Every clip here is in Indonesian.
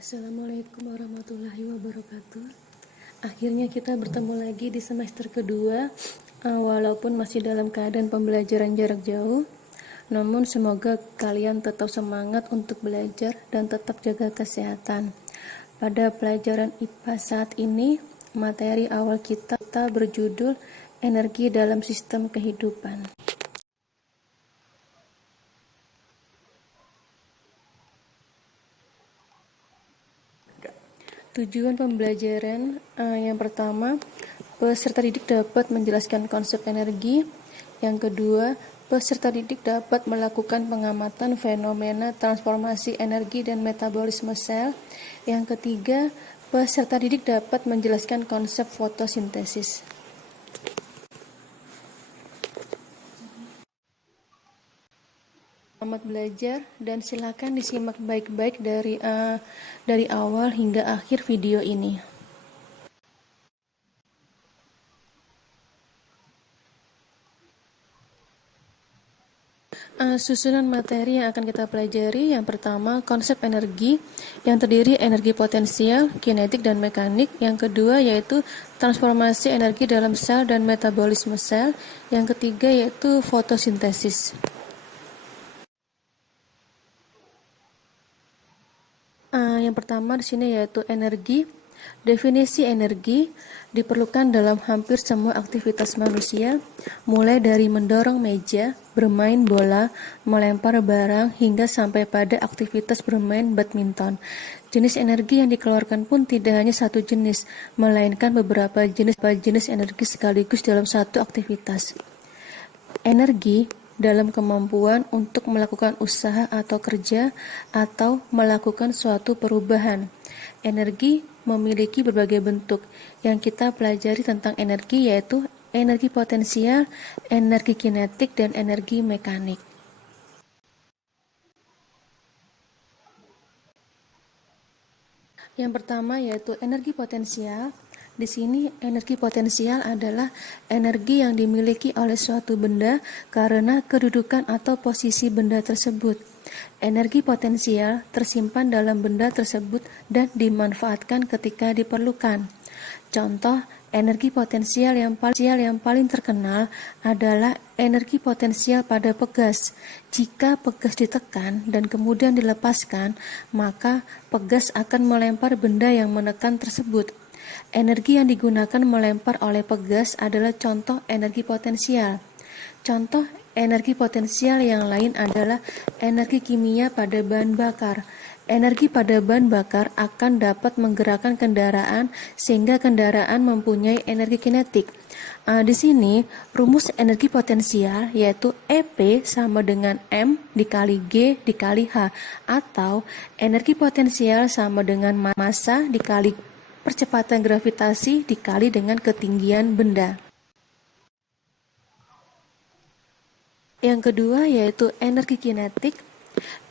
Assalamualaikum warahmatullahi wabarakatuh. Akhirnya kita bertemu lagi di semester kedua, walaupun masih dalam keadaan pembelajaran jarak jauh. Namun semoga kalian tetap semangat untuk belajar dan tetap jaga kesehatan. Pada pelajaran IPA saat ini, materi awal kita berjudul energi dalam sistem kehidupan. Tujuan pembelajaran yang pertama, peserta didik dapat menjelaskan konsep energi. Yang kedua, peserta didik dapat melakukan pengamatan fenomena transformasi energi dan metabolisme sel. Yang ketiga, peserta didik dapat menjelaskan konsep fotosintesis. Selamat belajar dan silakan disimak baik-baik dari awal hingga akhir video ini. Susunan materi yang akan kita pelajari, yang pertama konsep energi yang terdiri energi potensial, kinetik, dan mekanik. Yang kedua yaitu transformasi energi dalam sel dan metabolisme sel. Yang ketiga yaitu fotosintesis. Yang pertama di sini yaitu energi. Definisi energi diperlukan dalam hampir semua aktivitas manusia, mulai dari mendorong meja, bermain bola, melempar barang, hingga sampai pada aktivitas bermain badminton. Jenis energi yang dikeluarkan pun tidak hanya satu jenis, melainkan beberapa jenis energi sekaligus dalam satu aktivitas. Energi dalam kemampuan untuk melakukan usaha atau kerja atau melakukan suatu perubahan. Energi memiliki berbagai bentuk. Yang kita pelajari tentang energi yaitu energi potensial, energi kinetik, dan energi mekanik. Yang pertama yaitu energi potensial. Di sini energi potensial adalah energi yang dimiliki oleh suatu benda karena kedudukan atau posisi benda tersebut. Energi potensial tersimpan dalam benda tersebut dan dimanfaatkan ketika diperlukan. Contoh energi potensial yang paling terkenal adalah energi potensial pada pegas. Jika pegas ditekan dan kemudian dilepaskan, maka pegas akan melempar benda yang menekan tersebut. Energi yang digunakan melempar oleh pegas adalah contoh energi potensial. Contoh energi potensial yang lain adalah energi kimia pada bahan bakar. Energi pada bahan bakar akan dapat menggerakkan kendaraan sehingga kendaraan mempunyai energi kinetik. Di sini rumus energi potensial yaitu EP sama dengan M dikali G dikali H, atau energi potensial sama dengan massa dikali percepatan gravitasi dikali dengan ketinggian benda. Yang kedua yaitu energi kinetik.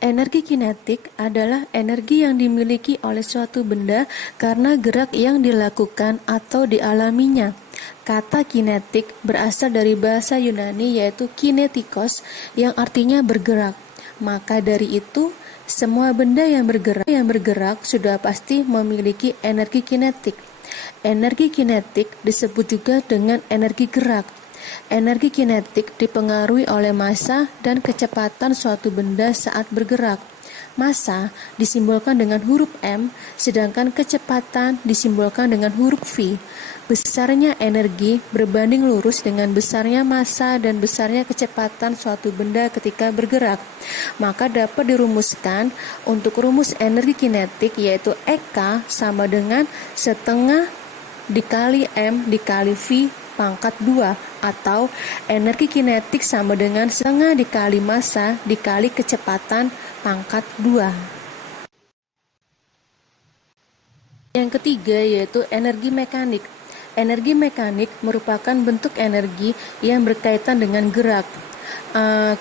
Energi kinetik adalah energi yang dimiliki oleh suatu benda karena gerak yang dilakukan atau dialaminya. Kata kinetik berasal dari bahasa Yunani yaitu kinetikos yang artinya bergerak. Maka dari itu, semua benda yang bergerak sudah pasti memiliki energi kinetik. Energi kinetik disebut juga dengan energi gerak. Energi kinetik dipengaruhi oleh massa dan kecepatan suatu benda saat bergerak. Massa disimbolkan dengan huruf M, sedangkan kecepatan disimbolkan dengan huruf V. Besarnya energi berbanding lurus dengan besarnya massa dan besarnya kecepatan suatu benda ketika bergerak. Maka dapat dirumuskan untuk rumus energi kinetik yaitu EK sama dengan setengah dikali M dikali V pangkat 2, atau energi kinetik sama dengan setengah dikali massa dikali kecepatan pangkat 2. Yang ketiga yaitu energi mekanik. Energi mekanik merupakan bentuk energi yang berkaitan dengan gerak.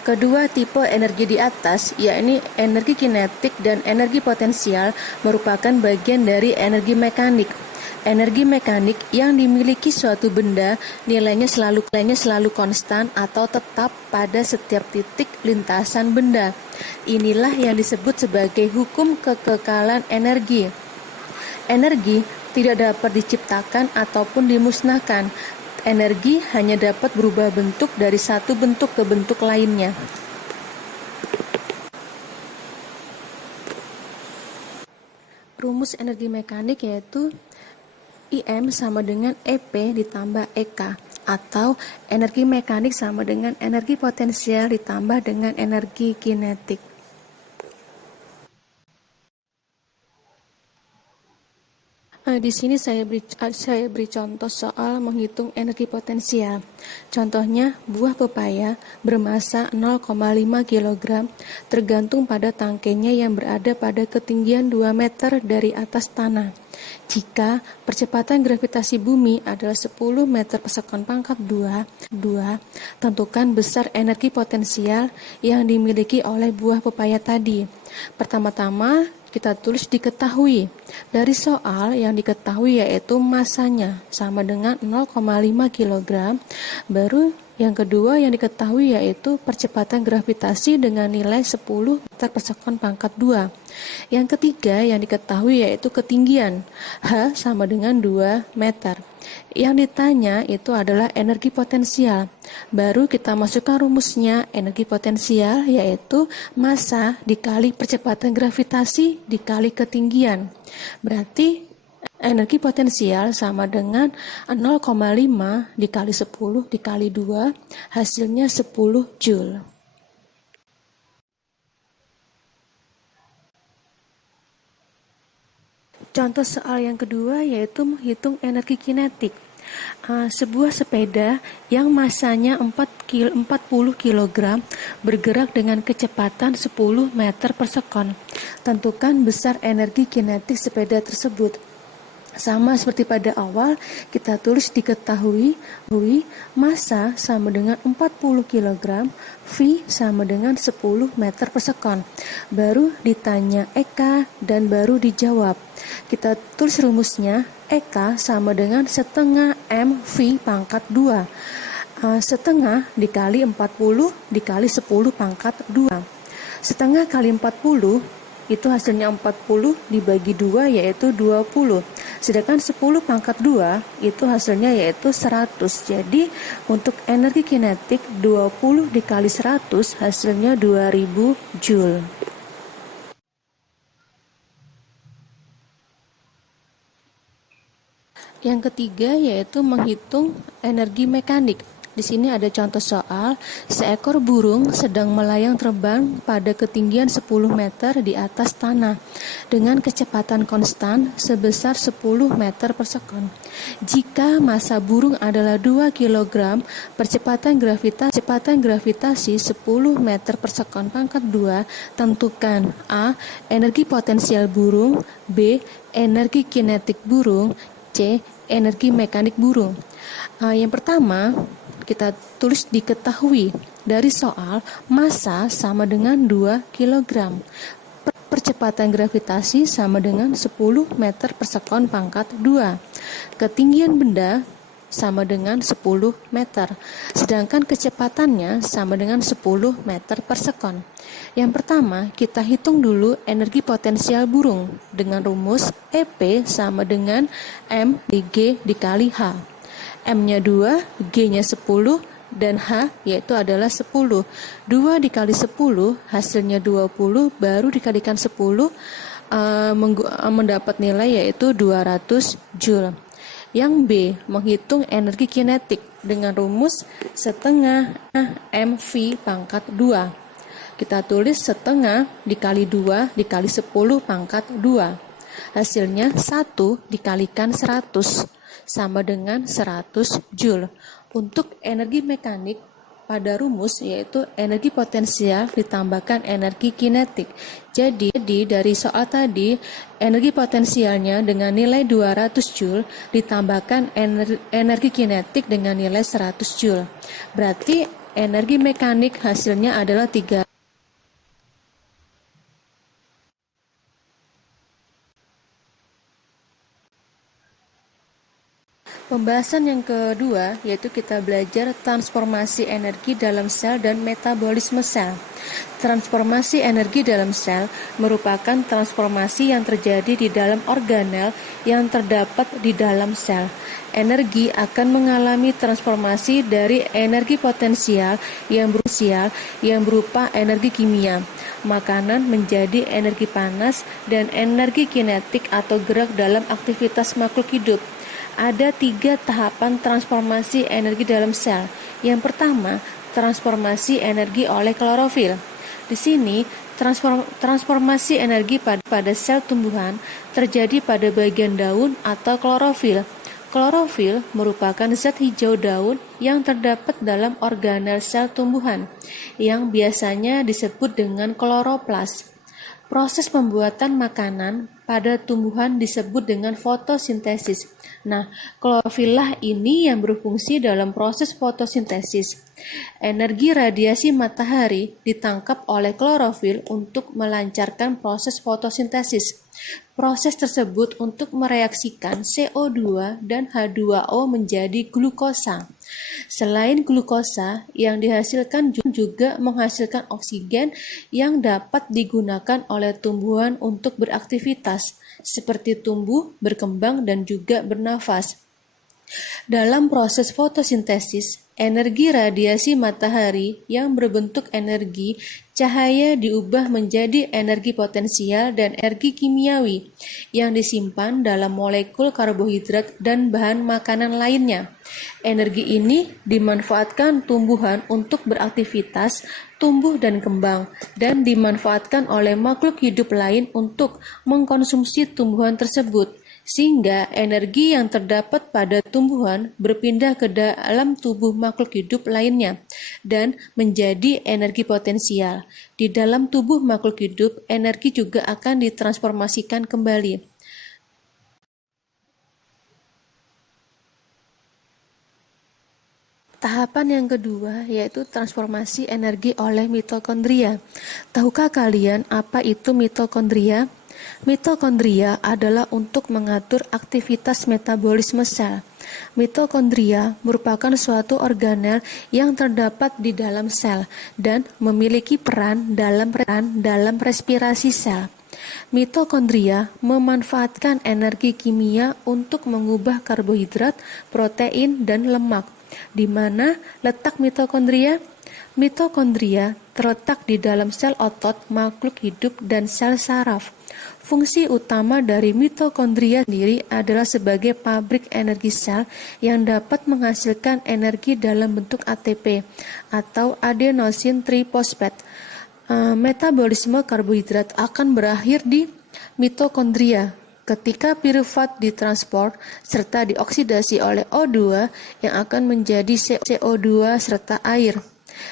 Kedua tipe energi di atas, yakni energi kinetik dan energi potensial, merupakan bagian dari energi mekanik. Energi mekanik yang dimiliki suatu benda nilainya selalu konstan atau tetap pada setiap titik lintasan benda. Inilah yang disebut sebagai hukum kekekalan energi. Energi tidak dapat diciptakan ataupun dimusnahkan. Energi hanya dapat berubah bentuk dari satu bentuk ke bentuk lainnya. Rumus energi mekanik yaitu IM sama dengan EP ditambah EK, atau energi mekanik sama dengan energi potensial ditambah dengan energi kinetik. Di sini saya beri contoh soal menghitung energi potensial. Contohnya, buah pepaya bermasa 0,5 kg tergantung pada tangkainya yang berada pada ketinggian 2 meter dari atas tanah. Jika percepatan gravitasi bumi adalah 10 meter per sekon pangkat 2, tentukan besar energi potensial yang dimiliki oleh buah pepaya tadi. Pertama-tama, kita tulis diketahui. Dari soal yang diketahui yaitu masanya sama dengan 0,5 kg. Baru yang kedua yang diketahui yaitu percepatan gravitasi dengan nilai 10 meter per sekon pangkat 2. Yang ketiga yang diketahui yaitu ketinggian. H sama dengan 2 meter. Yang ditanya itu adalah energi potensial. Baru kita masukkan rumusnya. Energi potensial yaitu massa dikali percepatan gravitasi dikali ketinggian. Berarti energi potensial sama dengan 0,5 dikali 10 dikali 2, hasilnya 10 Joule. Contoh soal yang kedua yaitu menghitung energi kinetik. Sebuah sepeda yang masanya 40 kg bergerak dengan kecepatan 10 meter per sekon. Tentukan besar energi kinetik sepeda tersebut. Sama seperti pada awal, kita tulis diketahui massa sama dengan 40 kg, V sama dengan 10 meter per sekon. Baru ditanya EK dan baru dijawab. Kita tulis rumusnya, EK sama dengan setengah MV pangkat 2. Setengah dikali 40 dikali 10 pangkat 2. Setengah kali 40 itu hasilnya 40 dibagi 2 yaitu 20. Sedangkan 10 pangkat 2 itu hasilnya yaitu 100. Jadi untuk energi kinetik 20 dikali 100 hasilnya 2000 Joule. Yang ketiga yaitu menghitung energi mekanik. Di sini ada contoh soal, seekor burung sedang melayang terbang pada ketinggian 10 meter di atas tanah dengan kecepatan konstan sebesar 10 meter per sekon. Jika massa burung adalah 2 kg, percepatan gravitasi 10 meter per sekon pangkat 2, tentukan A. Energi potensial burung, B. Energi kinetik burung, C. Energi mekanik burung. Yang pertama, kita tulis diketahui. Dari soal, massa sama dengan 2 kg. Percepatan gravitasi sama dengan 10 meter per sekon pangkat 2. Ketinggian benda sama dengan 10 meter. Sedangkan kecepatannya sama dengan 10 meter per sekon. Yang pertama, kita hitung dulu energi potensial burung dengan rumus EP sama dengan M G dikali H. M-nya 2, G-nya 10, dan H yaitu adalah 10. 2 dikali 10 hasilnya 20, baru dikalikan 10 mendapat nilai yaitu 200 Joule. Yang B, menghitung energi kinetik dengan rumus setengah MV pangkat 2. Kita tulis setengah dikali 2 dikali 10 pangkat 2. Hasilnya 1 dikalikan 100 sama dengan 100 Joule. Untuk energi mekanik pada rumus yaitu energi potensial ditambahkan energi kinetik. Jadi dari soal tadi energi potensialnya dengan nilai 200 Joule ditambahkan energi kinetik dengan nilai 100 Joule. Berarti energi mekanik hasilnya adalah 3. Pembahasan yang kedua yaitu kita belajar transformasi energi dalam sel dan metabolisme sel. Transformasi energi dalam sel merupakan transformasi yang terjadi di dalam organel yang terdapat di dalam sel. Energi akan mengalami transformasi dari energi potensial yang berupa energi kimia, makanan menjadi energi panas, dan energi kinetik atau gerak dalam aktivitas makhluk hidup. Ada 3 tahapan transformasi energi dalam sel. Yang pertama, transformasi energi oleh klorofil. Di sini, transformasi energi pada sel tumbuhan terjadi pada bagian daun atau klorofil. Klorofil merupakan zat hijau daun yang terdapat dalam organel sel tumbuhan, yang biasanya disebut dengan kloroplas. Proses pembuatan makanan pada tumbuhan disebut dengan fotosintesis. Nah, klorofilah ini yang berfungsi dalam proses fotosintesis. Energi radiasi matahari ditangkap oleh klorofil untuk melancarkan proses fotosintesis. Proses tersebut untuk mereaksikan CO2 dan H2O menjadi glukosa. Selain glukosa, yang dihasilkan juga menghasilkan oksigen yang dapat digunakan oleh tumbuhan untuk beraktivitas, seperti tumbuh, berkembang, dan juga bernafas. Dalam proses fotosintesis, energi radiasi matahari yang berbentuk energi cahaya diubah menjadi energi potensial dan energi kimiawi yang disimpan dalam molekul karbohidrat dan bahan makanan lainnya. Energi ini dimanfaatkan tumbuhan untuk beraktivitas, tumbuh dan kembang, dan dimanfaatkan oleh makhluk hidup lain untuk mengkonsumsi tumbuhan tersebut, sehingga energi yang terdapat pada tumbuhan berpindah ke dalam tubuh makhluk hidup lainnya dan menjadi energi potensial. Di dalam tubuh makhluk hidup, energi juga akan ditransformasikan kembali. Tahapan yang kedua yaitu transformasi energi oleh mitokondria. Tahukah kalian apa itu mitokondria? Mitokondria adalah untuk mengatur aktivitas metabolisme sel. Mitokondria merupakan suatu organel yang terdapat di dalam sel dan memiliki peran dalam respirasi sel. Mitokondria memanfaatkan energi kimia untuk mengubah karbohidrat, protein, dan lemak. Di mana letak mitokondria? Mitokondria terletak di dalam sel otot, makhluk hidup, dan sel saraf. Fungsi utama dari mitokondria sendiri adalah sebagai pabrik energi sel yang dapat menghasilkan energi dalam bentuk ATP atau adenosine triphosphate. Metabolisme karbohidrat akan berakhir di mitokondria ketika pirufat ditransport serta dioksidasi oleh O2 yang akan menjadi CO2 serta air.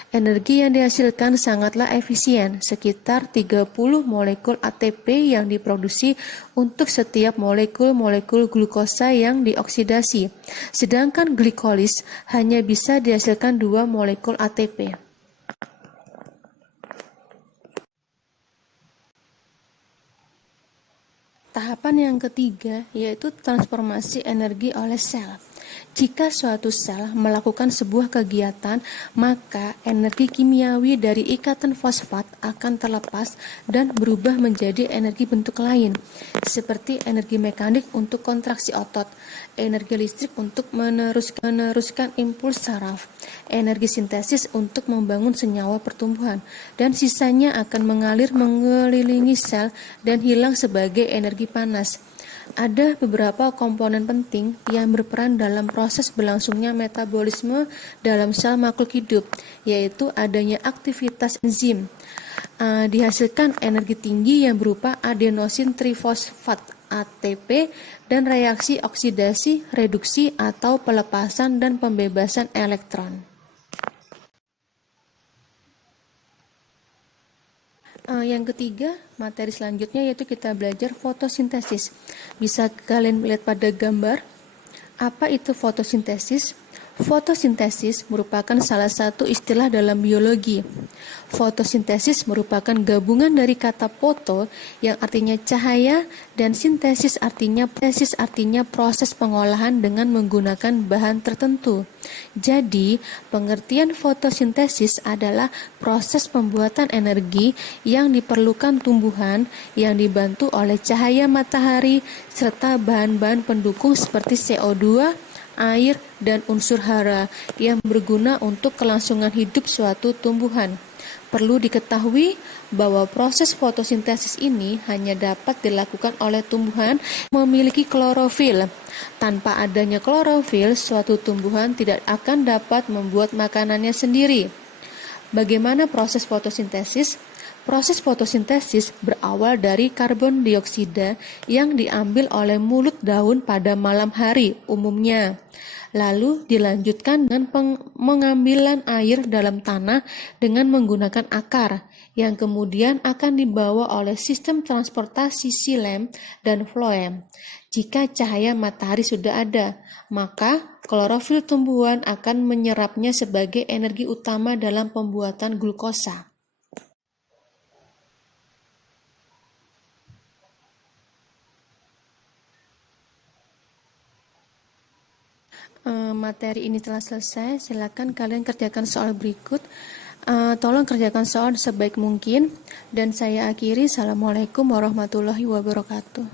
Energi yang dihasilkan sangatlah efisien, sekitar 30 molekul ATP yang diproduksi untuk setiap molekul-molekul glukosa yang dioksidasi. Sedangkan glikolis hanya bisa dihasilkan 2 molekul ATP. Tahapan yang ketiga yaitu transformasi energi oleh sel. Jika suatu sel melakukan sebuah kegiatan, maka energi kimiawi dari ikatan fosfat akan terlepas dan berubah menjadi energi bentuk lain, seperti energi mekanik untuk kontraksi otot, energi listrik untuk meneruskan impuls saraf, energi sintesis untuk membangun senyawa pertumbuhan, dan sisanya akan mengalir mengelilingi sel dan hilang sebagai energi panas. Ada beberapa komponen penting yang berperan dalam proses berlangsungnya metabolisme dalam sel makhluk hidup, yaitu adanya aktivitas enzim. Dihasilkan energi tinggi yang berupa adenosine trifosfat ATP dan reaksi oksidasi, reduksi atau pelepasan dan pembebasan elektron. Yang ketiga, materi selanjutnya yaitu kita belajar fotosintesis. Bisa kalian lihat pada gambar. Apa itu fotosintesis? Fotosintesis merupakan salah satu istilah dalam biologi. Fotosintesis merupakan gabungan dari kata foto yang artinya cahaya dan sintesis artinya proses pengolahan dengan menggunakan bahan tertentu. Jadi, pengertian fotosintesis adalah proses pembuatan energi yang diperlukan tumbuhan yang dibantu oleh cahaya matahari serta bahan-bahan pendukung seperti CO2, air, dan unsur hara yang berguna untuk kelangsungan hidup suatu tumbuhan. Perlu diketahui bahwa proses fotosintesis ini hanya dapat dilakukan oleh tumbuhan yang memiliki klorofil. Tanpa adanya klorofil, suatu tumbuhan tidak akan dapat membuat makanannya sendiri. Bagaimana proses fotosintesis? Proses fotosintesis berawal dari karbon dioksida yang diambil oleh mulut daun pada malam hari umumnya. Lalu dilanjutkan dengan pengambilan air dalam tanah dengan menggunakan akar, yang kemudian akan dibawa oleh sistem transportasi xilem dan floem. Jika cahaya matahari sudah ada, maka klorofil tumbuhan akan menyerapnya sebagai energi utama dalam pembuatan glukosa. Materi ini telah selesai. Silakan kalian kerjakan soal berikut. Tolong kerjakan soal sebaik mungkin. Dan saya akhiri. Assalamualaikum warahmatullahi wabarakatuh.